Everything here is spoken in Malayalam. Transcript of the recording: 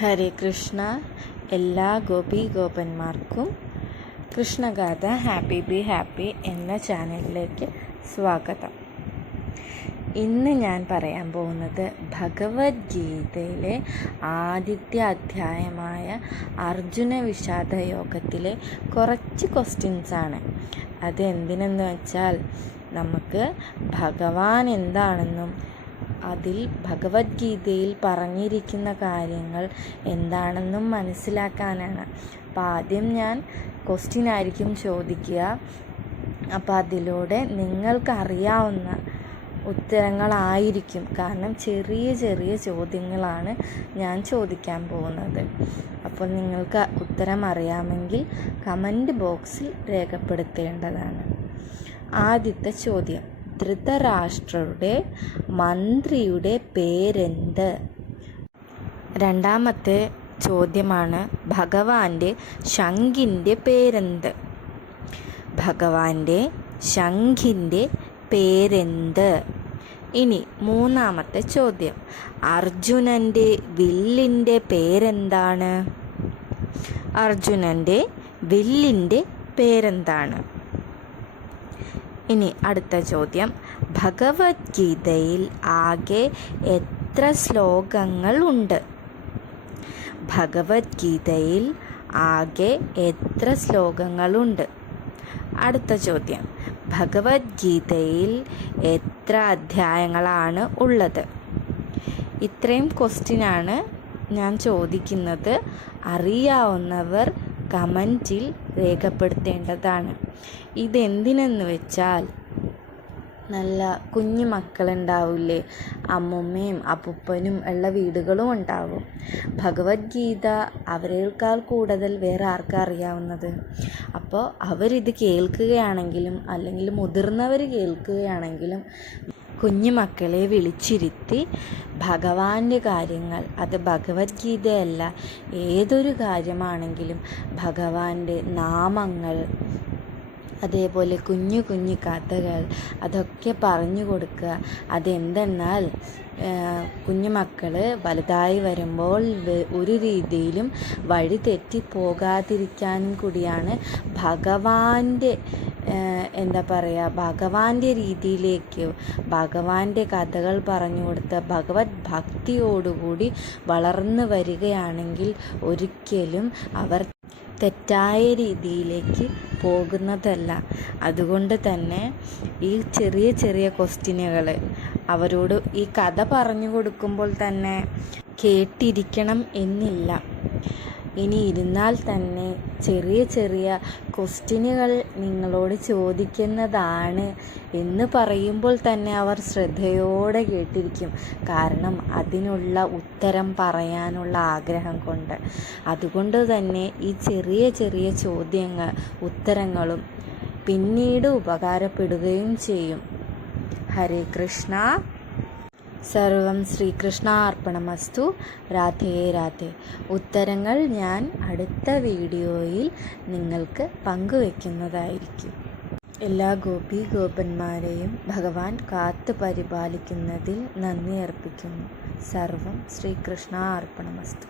ഹരേ കൃഷ്ണ. എല്ലാ ഗോപന്മാർക്കും കൃഷ്ണഗാഥ ഹാപ്പി ബി ഹാപ്പി എന്ന ചാനലിലേക്ക് സ്വാഗതം. ഇന്ന് ഞാൻ പറയാൻ പോകുന്നത് ഭഗവത്ഗീതയിലെ ആദ്യത്തെ അധ്യായമായ അർജുന വിഷാദ യോഗത്തിലെ കുറച്ച് ക്വസ്റ്റ്യൻസാണ്. അത് എന്തിനെന്ന് വെച്ചാൽ നമുക്ക് ഭഗവാൻ എന്താണെന്നും അതിൽ ഭഗവത്ഗീതയിൽ പറഞ്ഞിരിക്കുന്ന കാര്യങ്ങൾ എന്താണെന്നും മനസ്സിലാക്കാനാണ്. അപ്പോൾ ആദ്യം ഞാൻ ക്വസ്റ്റ്യൻ ആയിരിക്കും ചോദിക്കുക. അപ്പോൾ അതിലൂടെ നിങ്ങൾക്കറിയാവുന്ന ഉത്തരങ്ങളായിരിക്കും, കാരണം ചെറിയ ചെറിയ ചോദ്യങ്ങളാണ് ഞാൻ ചോദിക്കാൻ പോകുന്നത്. അപ്പോൾ നിങ്ങൾക്ക് ഉത്തരം അറിയാമെങ്കിൽ കമൻറ്റ് ബോക്സിൽ രേഖപ്പെടുത്തേണ്ടതാണ്. ആദ്യത്തെ ചോദ്യം: ധൃതരാഷ്ട്രരുടെ മന്ത്രിയുടെ പേരെന്ത്? രണ്ടാമത്തെ ചോദ്യമാണ്: ഭഗവാന്റെ ശംഖിൻ്റെ പേരെന്ത്? ഭഗവാന്റെ ശംഖിൻ്റെ പേരെന്ത്? ഇനി മൂന്നാമത്തെ ചോദ്യം: അർജുനൻ്റെ വില്ലിൻ്റെ പേരെന്താണ്? അർജുനൻ്റെ വില്ലിൻ്റെ പേരെന്താണ്? ഇനി അടുത്ത ചോദ്യം: ഭഗവത്ഗീതയിൽ ആകെ എത്ര ശ്ലോകങ്ങളുണ്ട്? ഭഗവത്ഗീതയിൽ ആകെ എത്ര ശ്ലോകങ്ങളുണ്ട്? അടുത്ത ചോദ്യം: ഭഗവത്ഗീതയിൽ എത്ര അധ്യായങ്ങളാണ് ഉള്ളത്? ഇത്രയും ക്വസ്റ്റ്യനാണ് ഞാൻ ചോദിക്കുന്നത്. അറിയാവുന്നവർ കമൻറ്റിൽ രേഖപ്പെടുത്തേണ്ടതാണ്. ഇതെന്തിനെന്ന് വെച്ചാൽ, നല്ല കുഞ്ഞു മക്കളുണ്ടാവില്ലേ, അമ്മുമ്മയും അപ്പൂപ്പനും ഉള്ള വീടുകളും ഉണ്ടാവും. ഭഗവത്ഗീത അവരേക്കാൾ കൂടുതൽ വേറെ ആർക്കാ അറിയാവുന്നത്? അപ്പോൾ അവരിത് കേൾക്കുകയാണെങ്കിലും അല്ലെങ്കിൽ മുതിർന്നവർ കേൾക്കുകയാണെങ്കിലും കുഞ്ഞു മക്കളെ വിളിച്ചിരുത്തി ഭഗവാന്റെ കാര്യങ്ങൾ, അത് ഭഗവത്ഗീതയല്ല ഏതൊരു കാര്യമാണെങ്കിലും ഭഗവാന്റെ നാമങ്ങൾ, അതേപോലെ കുഞ്ഞു കുഞ്ഞു കഥകൾ അതൊക്കെ പറഞ്ഞു കൊടുക്കുക. അതെന്തെന്നാൽ കുഞ്ഞുമക്കൾ വലുതായി വരുമ്പോൾ ഒരു രീതിയിലും വഴി തെറ്റിപ്പോകാതിരിക്കാനും കൂടിയാണ് ഭഗവാന്റെ ഭഗവാന്റെ രീതിയിലേക്ക് ഭഗവാന്റെ കഥകൾ പറഞ്ഞു കൊടുത്ത് ഭഗവത് ഭക്തിയോടുകൂടി വളർന്നു വരികയാണെങ്കിൽ ഒരിക്കലും അവർ തെറ്റായ രീതിയിലേക്ക് പോകുന്നതല്ല. അതുകൊണ്ട് തന്നെ ഈ ചെറിയ ചെറിയ ക്വസ്റ്റ്യനുകൾ അവരോട് ഈ കഥ പറഞ്ഞു കൊടുക്കുമ്പോൾ തന്നെ കേട്ടിരിക്കണം എന്നില്ല. ഇനി ഇരുന്നാൽ തന്നെ ചെറിയ ചെറിയ ക്വസ്റ്റ്യനുകൾ നിങ്ങളോട് ചോദിക്കുന്നതാണ് എന്ന് പറയുമ്പോൾ തന്നെ അവർ ശ്രദ്ധയോടെ കേട്ടിരിക്കും. കാരണം അതിനുള്ള ഉത്തരം പറയാനുള്ള ആഗ്രഹം കൊണ്ട്. അതുകൊണ്ട് തന്നെ ഈ ചെറിയ ചെറിയ ഉത്തരങ്ങളും പിന്നീട് ഉപകാരപ്പെടുകയും ചെയ്യും. ഹരേ കൃഷ്ണ. സർവം ശ്രീകൃഷ്ണാർപ്പണമസ്തു. രാധേ രാധേ. ഉത്തരങ്ങൾ ഞാൻ അടുത്ത വീഡിയോയിൽ നിങ്ങൾക്ക് പങ്കുവയ്ക്കുന്നതായിരിക്കും. എല്ലാ ഗോപന്മാരെയും ഭഗവാൻ കാത്തു പരിപാലിക്കുന്നതിൽ നന്ദി അർപ്പിക്കുന്നു. സർവം ശ്രീകൃഷ്ണാർപ്പണമസ്തു.